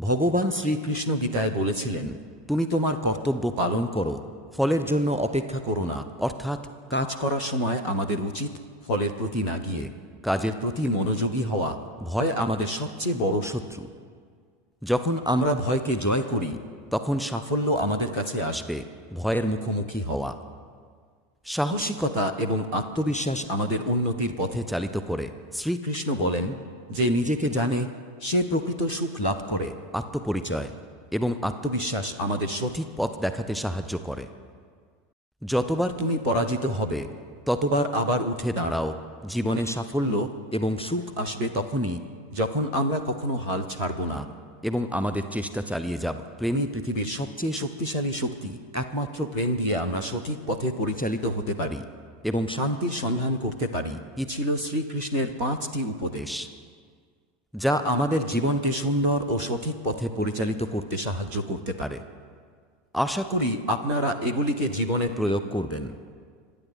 ভগবান শ্রীকৃষ্ণ গীতায় বলেছিলেন, তুমি তোমার কর্তব্য পালন করো, ফলের জন্য অপেক্ষা করো না। অর্থাৎ কাজ করার সময় আমাদের উচিত ফলের প্রতি না গিয়ে কাজের প্রতি মনোযোগী হওয়া। ভয় আমাদের সবচেয়ে বড় শত্রু। যখন আমরা ভয়কে জয় করি তখন সাফল্য আমাদের কাছে আসবে। ভয়ের মুখোমুখি হওয়া, সাহসিকতা এবং আত্মবিশ্বাস আমাদের উন্নতির পথে চালিত করে। শ্রীকৃষ্ণ বলেন, যে নিজেকে জানে সে প্রকৃত সুখ লাভ করে। আত্মপরিচয় এবং আত্মবিশ্বাস আমাদের সঠিক পথ দেখাতে সাহায্য করে। যতবার তুমি পরাজিত হবে ততবার আবার উঠে দাঁড়াও। জীবনে সাফল্য এবং সুখ আসবে তখনই যখন আমরা কখনো হাল ছাড়ব না এবং আমাদের চেষ্টা চালিয়ে যাব। প্রেমই পৃথিবীর সবচেয়ে শক্তিশালী শক্তি। একমাত্র প্রেম দিয়ে আমরা সঠিক পথে পরিচালিত হতে পারি এবং শান্তির সন্ধান করতে পারি। এই ছিল শ্রীকৃষ্ণের 5টি উপদেশ, যা আমাদের জীবনকে সুন্দর ও সঠিক পথে পরিচালিত করতে সাহায্য করতে পারে। আশা করি আপনারা এগুলিকে জীবনে প্রয়োগ করবেন।